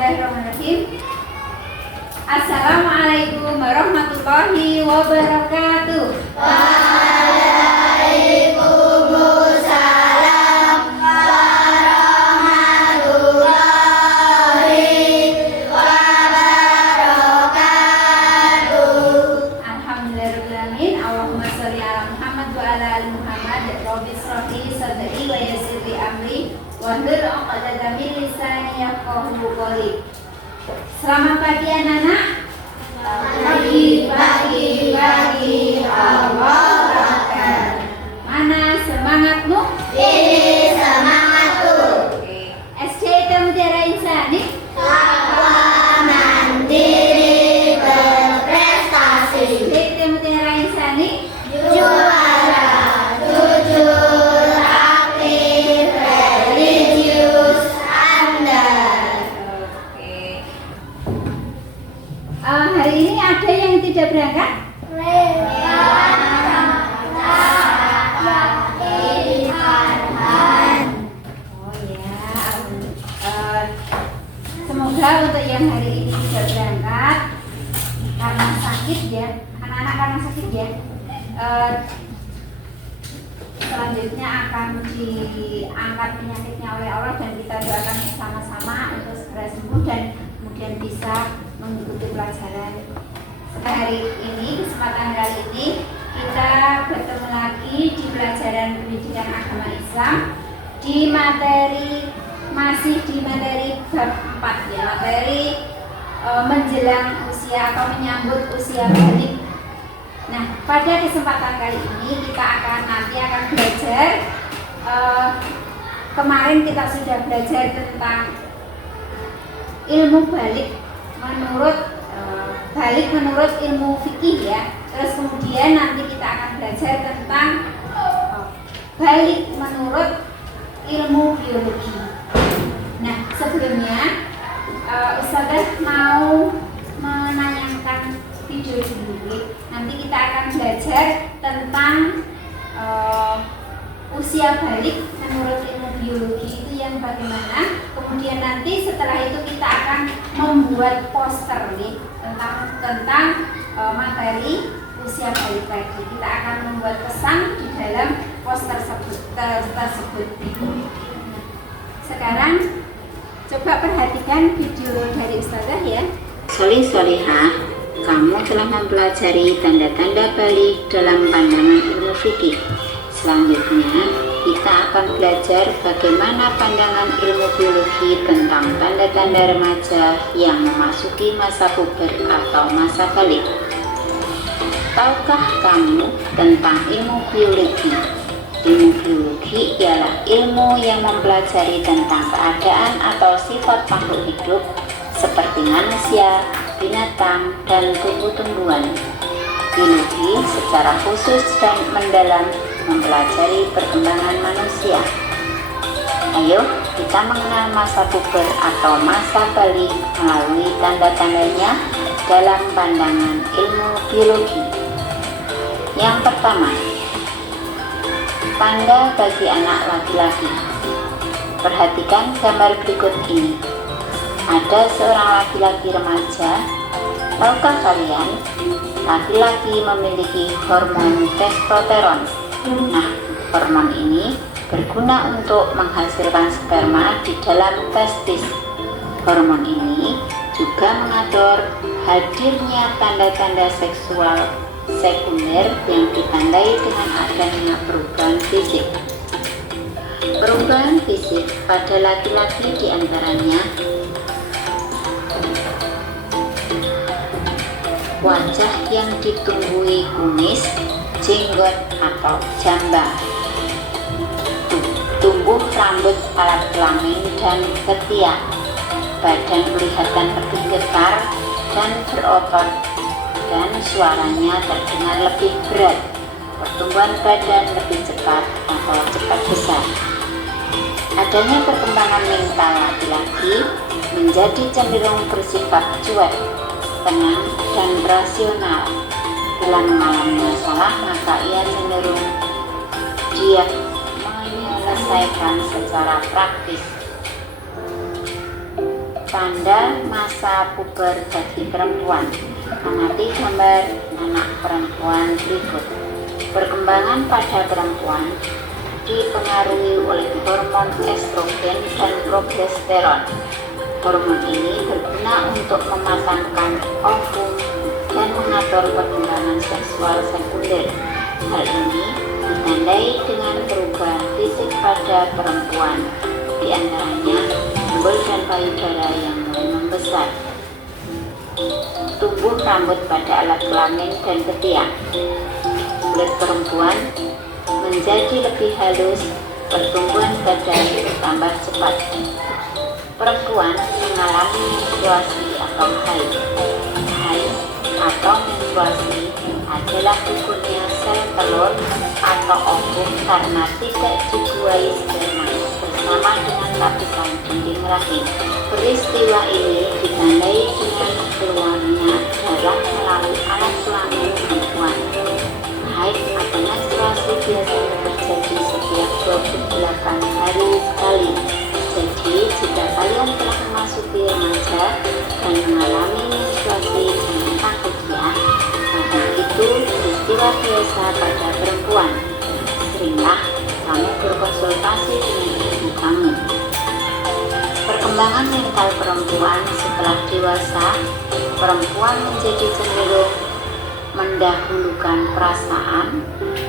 Bismillahirrahmanirrahim. Assalamualaikum warahmatullahi wabarakatuh. Waalaikumsalam warahmatullahi wabarakatuh. Alhamdulillahirrahmanirrahim. Allahumma sholli ala Muhammad wa ala ali Muhammad. Rabbi shrah li sadri wa yassir li amri wahlul 'uqdatam min lisani yafqahu qawli. Selamat pagi anak-anak. Pagi Allah Akbar. Mana semangatmu? Ini semangatku. SCT Mutiara Insani. Takwa mandiri berprestasi. SCT Mutiara Insani. Juara, jujur, aktif, religius, andal. Oke. Hari ini ada yang tidak berangkat? Oh ya. Semoga untuk yang hari ini tidak berangkat karena sakit ya, anak-anak karena sakit ya. Selanjutnya akan diangkat penyakitnya oleh Allah dan kita doakan bersama-sama untuk segera sembuh dan kemudian bisa mengikuti pelajaran. Hari ini, kesempatan kali ini kita bertemu lagi di pelajaran pendidikan agama Islam di masih di materi bab 4 ya, materi menjelang usia atau menyambut usia balik. Nah, pada kesempatan kali ini kita nanti akan belajar kemarin kita sudah belajar tentang ilmu balik menurut ilmu fikih ya. Terus kemudian nanti kita akan belajar tentang balik menurut ilmu biologi. Nah, sebelumnya Ustazah mau menayangkan video dulu. Nanti kita akan belajar tentang usia balik menurut ilmu biologi itu yang bagaimana. Kemudian nanti setelah itu kita akan membuat poster nih tentang materi usia balik tadi. Kita akan membuat pesan di dalam poster tersebut. Sekarang coba perhatikan video dari Ustazah ya. Solihah, kamu telah mempelajari tanda-tanda balik dalam pandangan ilmu fikih. Selanjutnya, kita akan belajar bagaimana pandangan ilmu biologi tentang tanda-tanda remaja yang memasuki masa puber atau masa balik. Tahukah kamu tentang ilmu biologi? Ilmu biologi ialah ilmu yang mempelajari tentang keadaan atau sifat makhluk hidup seperti manusia, binatang, dan tumbuh-tumbuhan. Biologi secara khusus dan mendalam mempelajari perkembangan manusia. Ayo kita mengenal masa puber atau masa balik melalui tanda-tandanya dalam pandangan ilmu biologi. Yang pertama, tanda bagi anak laki-laki. Perhatikan gambar berikut ini. Ada seorang laki-laki remaja. Tahukah kalian, laki-laki memiliki hormon testosteron. Nah, hormon ini berguna untuk menghasilkan sperma di dalam testis. Hormon ini juga mengatur hadirnya tanda-tanda seksual sekunder yang ditandai dengan adanya perubahan fisik. Perubahan fisik pada laki-laki diantaranya wajah yang ditumbuhi kumis, jenggot atau jambang, tumbuh rambut alat kelamin dan ketiak, badan kelihatan lebih getar dan berotot, dan suaranya terdengar lebih berat, pertumbuhan badan lebih cepat atau cepat besar. Adanya perkembangan mental laki-laki menjadi cenderung bersifat cuek, tenang, dan rasional. Bila mengalami masalah, maka ia cenderung menyelesaikan secara praktis. tanda masa puber bagi perempuan. Amati gambar anak perempuan berikut. Perkembangan pada perempuan dipengaruhi oleh hormon estrogen dan progesteron. Hormon ini berguna untuk mematangkan ovum dan mengatur perkembangan seksual sekunder. Hal ini ditandai dengan perubahan fisik pada perempuan, di antaranya umbul dan payudara yang mulai membesar, tumbuh rambut pada alat kelamin dan ketiak. Kulit perempuan menjadi lebih halus, pertumbuhan badan bertambah cepat. Perempuan mengalami menstruasi atau haid. Haid atau menstruasi adalah gugurnya sel telur atau ovum karena tidak dibuai sperma bersama dengan lapisan dinding rahim. Peristiwa ini ditandai dengan keluarnya darah melalui alat kelamin perempuan. Haid atau menstruasi biasanya terjadi setiap 28 hari sekali. Jadi, jika kalian telah memasuki remaja dan mengalami menstruasi dengan takut ya, maka itu peristiwa biasa pada perempuan. Seringlah kamu berkonsultasi dengan ibu kamu. Perkembangan mental perempuan setelah dewasa, perempuan menjadi cenderung mendahulukan perasaan,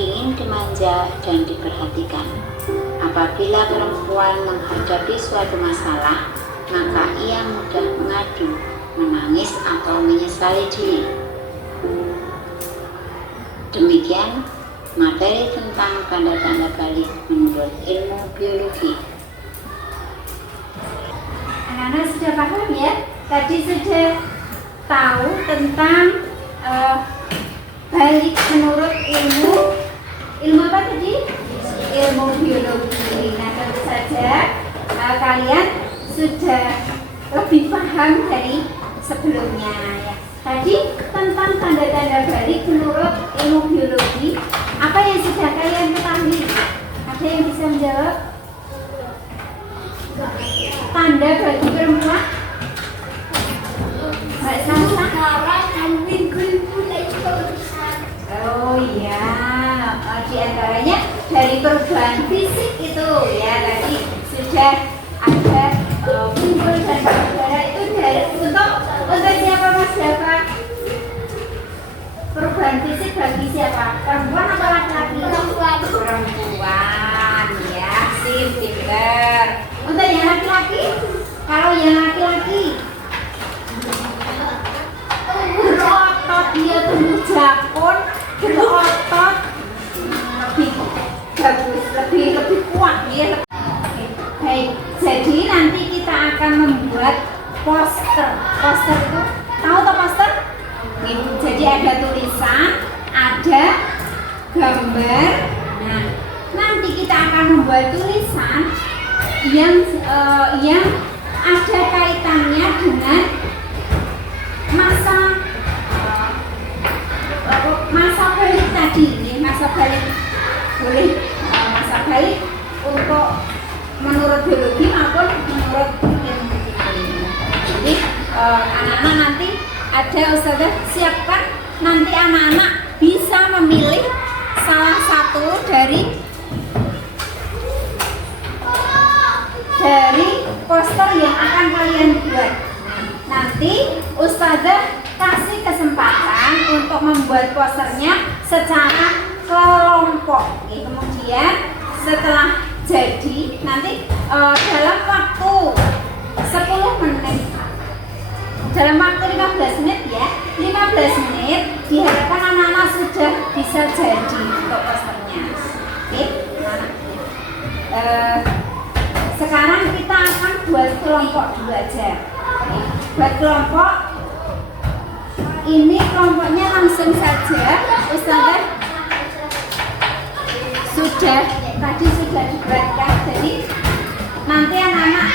ingin dimanja dan diperhatikan. Apabila perempuan menghadapi suatu masalah, maka ia mudah mengadu, menangis atau menyesali diri. Demikian materi tentang tanda-tanda balik menurut ilmu biologi. Anak-anak sudah paham ya? Tadi sudah tahu tentang balik menurut ilmu apa tadi? Ilmu biologi. Nah, tentu saja kalian sudah lebih paham dari sebelumnya ya. Tadi tentang tanda-tanda balik menurut ilmu biologi, apa yang sudah kalian ketahui? Ada yang bisa menjawab? Tanda bagi perempuan? Mbak Sasa? Oh iya, di antaranya dari perubahan fisik itu ya, tadi sudah ada pinggul dan payudara itu dari untuk siapa Mas Java? Perubahan fisik bagi siapa? Perempuan atau laki-laki? Perempuan ya, pinter. Untuk yang laki-laki? Kalau yang laki-laki berotot, dia tumbuh jakun, berotot, lebih bagus, lebih kuat dia. Baik, jadi nanti kita akan membuat poster. Poster itu tahu toh poster? Jadi ada tulisan, ada gambar. Nah, nanti kita akan membuat tulisan yang ada kaitannya dengan masa balik tadi. Ini masa balik boleh masa balik untuk menurut biologi maupun menurut ilmu ilmu. Jadi anak-anak nanti ada Ustazah siapkan, nanti anak-anak bisa memilih salah satu dari poster yang akan kalian buat. Nanti Ustazah kasih kesempatan untuk membuat posternya secara kelompok. Kemudian setelah jadi nanti dalam waktu 10 menit, dalam waktu 15 menit ya, 15 menit diharapkan anak-anak sudah bisa jadi untuk posternya. Oke, sekarang kita akan buat kelompok dulu aja. Oke, buat kelompok ini, kelompoknya langsung saja Ustazah tadi sudah dibuatkan. Jadi nanti anak-anak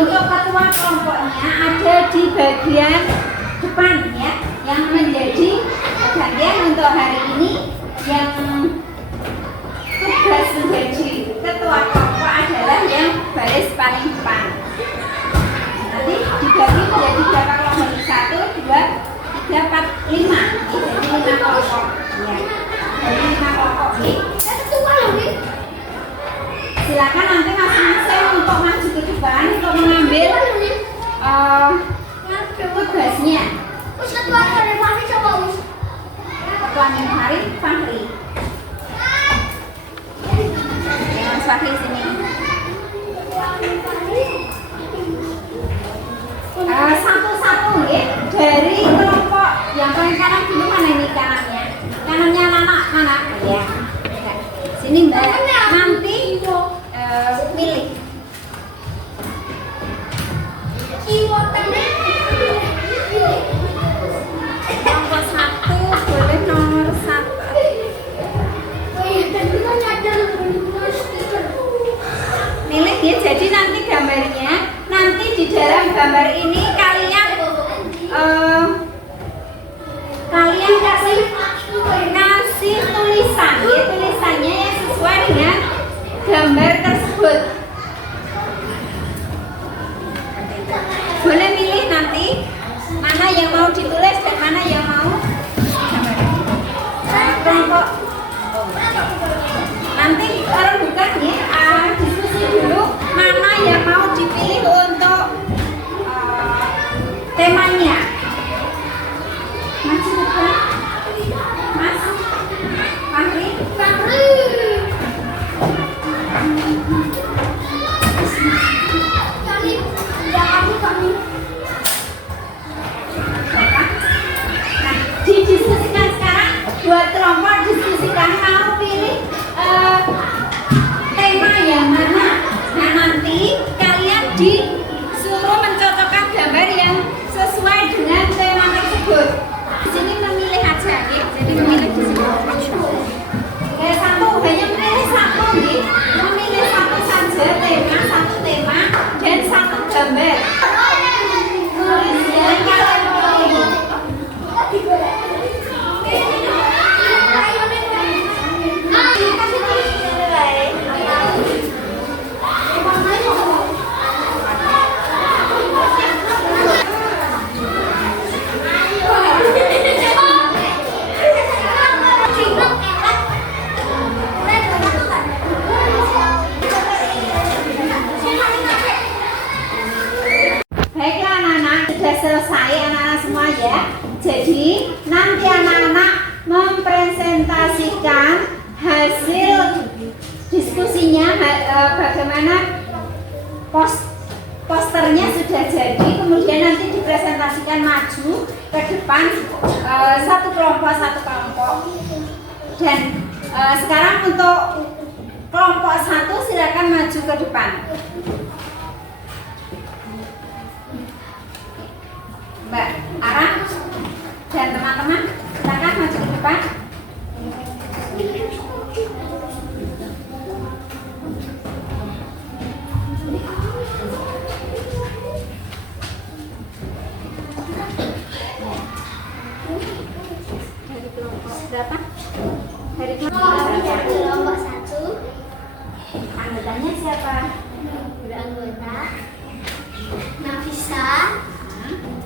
untuk ketua kelompoknya ada di bagian depan ya, yang menjadi bagian untuk hari ini yang tugas menjadi ketua kelompok adalah yang baris paling depan. Nanti nanti dibagi menjadi berapa kelompok? 1, 2, 3, 4, 5. Jadi 5 kelompok. Ya. Jadi 5 kelompok. Silakan nanti masing-masing untuk maju ke depan untuk mengambil tugasnya. Ketuanya Hari Fahri. Mas Fahri sini. Satu-satu ya, dari kelompok yang paling kanan dulu. Mana ini kanannya? Kanannya anak mana? Ya. Sini Mbak. Nanti milih. Nomor 1 boleh nomor 1. Milih ya. Jadi nanti gambarnya, nanti di dalam gambar ini kalian kasih tulisan ya, tulisannya yang sesuai dengan gambar tersebut. Boleh milih nanti mana yang mau ditulis dan mana yang mau kelompok. Nanti bukan ya, diskusi dulu mana yang mau dipilih untuk temanya. Mas bukan? Mas Fahri? Didiskusikan sekarang, buat kelompok diskusikan mau pilih tema yang mana. Nah nanti kalian disuruh mencocokkan gambar yang sesuai dengan tema tersebut. Di sini memilih aja, ya. Jadi memilih di sini. Satu, hanya memilih satu, ya. Memilih satu saja tema, satu tema dan satu gambar. Kemudian kalian pilih. Baiklah anak-anak, sudah selesai anak-anak semua ya. Jadi nanti anak-anak mempresentasikan hasil diskusinya, bagaimana posternya sudah jadi, kemudian nanti dipresentasikan maju ke depan, satu kelompok. Dan sekarang untuk kelompok 1 silakan maju ke depan. Mbak Ara dan teman-teman silakan maju ke depan. Dari kelompok berapa? Dari Kelompok 1. Anggotanya siapa? Beranggota Nafisa,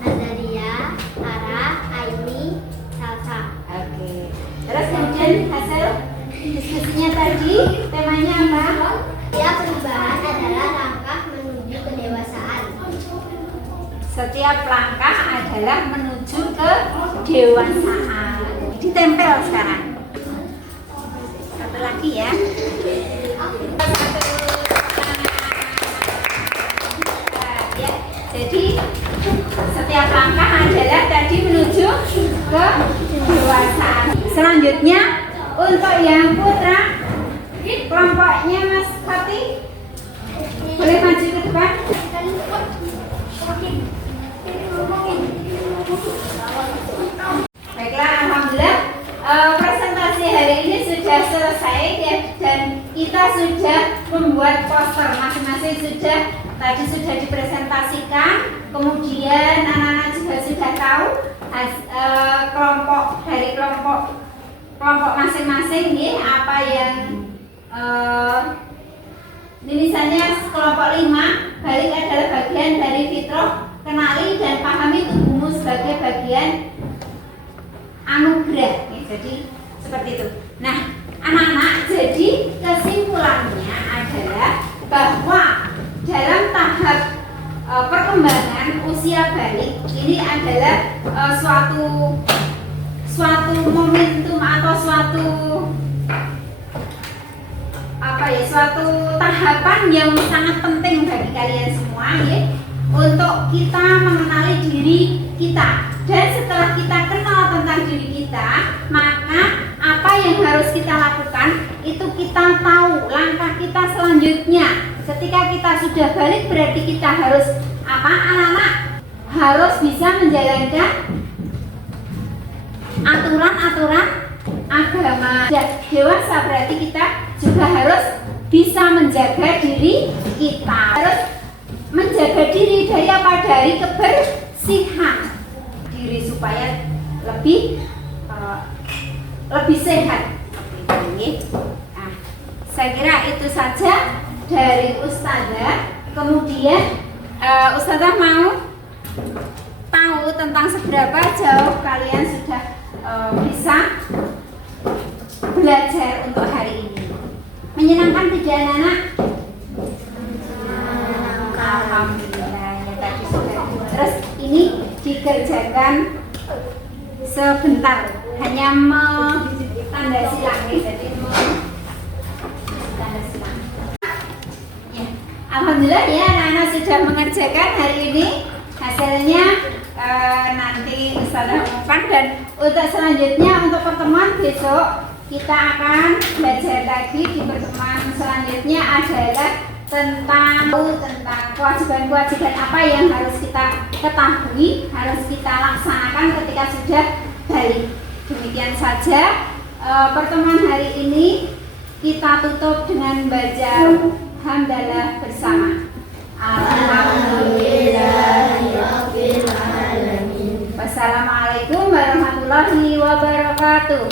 Azaria, Ara, Aini, Salsa. Oke. Terus kemudian hasil diskusinya tadi temanya apa? Ya, perubahan adalah langkah menuju kedewasaan. Setiap langkah adalah menuju ke dewasaan. Ditempel sekarang. Satu lagi ya. Ya. Jadi setiap langkah adalah tadi menuju ke dewasaan. Selanjutnya untuk yang putra, kelompoknya Mas Hati, boleh maju ke depan. Baiklah, alhamdulillah presentasi hari ini sudah selesai ya, dan kita sudah membuat poster masing-masing sudah dipresentasikan. Kemudian anak-anak juga sudah tahu kelompok masing-masing ya, apa yang ini misalnya kelompok 5 balik adalah bagian dari fitrah kenali dan pahami tubuhmu sebagai bagian anugerah. Ya, jadi seperti itu. Nah, anak-anak, jadi kesimpulannya adalah bahwa dalam tahap perkembangan usia balik ini adalah suatu momentum atau suatu tahapan yang sangat penting bagi kalian semua, ya, untuk kita mengenali diri kita. Dan setelah kita kenal tentang diri kita, maka apa yang harus kita lakukan itu kita tahu langkah kita selanjutnya. Ketika kita sudah balik, berarti kita harus apa, anak-anak? Harus bisa menjalankan aturan-aturan agama. Dewasa berarti kita juga harus bisa menjaga diri kita. Harus menjaga diri dari apa? Dari kebersihan diri supaya lebih sehat. Nah, saya kira itu saja dari Ustazah. Kemudian Ustazah mau tahu tentang seberapa jauh kalian sudah bisa belajar untuk hari ini. Menyenangkan tidak anak-anak? Alhamdulillah, ya tadi sudah. Terus ini dikerjakan sebentar, hanya tanda silang, jadi tanda silang. Ya, alhamdulillah ya anak-anak sudah mengerjakan hari ini. Hasilnya nanti Ustazah umumkan, dan untuk selanjutnya untuk pertemuan besok kita akan belajar lagi. Di pertemuan selanjutnya adalah tentang kewajiban-kewajiban apa yang harus kita ketahui, harus kita laksanakan ketika sudah balik. Demikian saja pertemuan hari ini. Kita tutup dengan baca hamdalah bersama. Alhamdulillahirabbil alamin. Wassalamualaikum warahmatullahi wabarakatuh.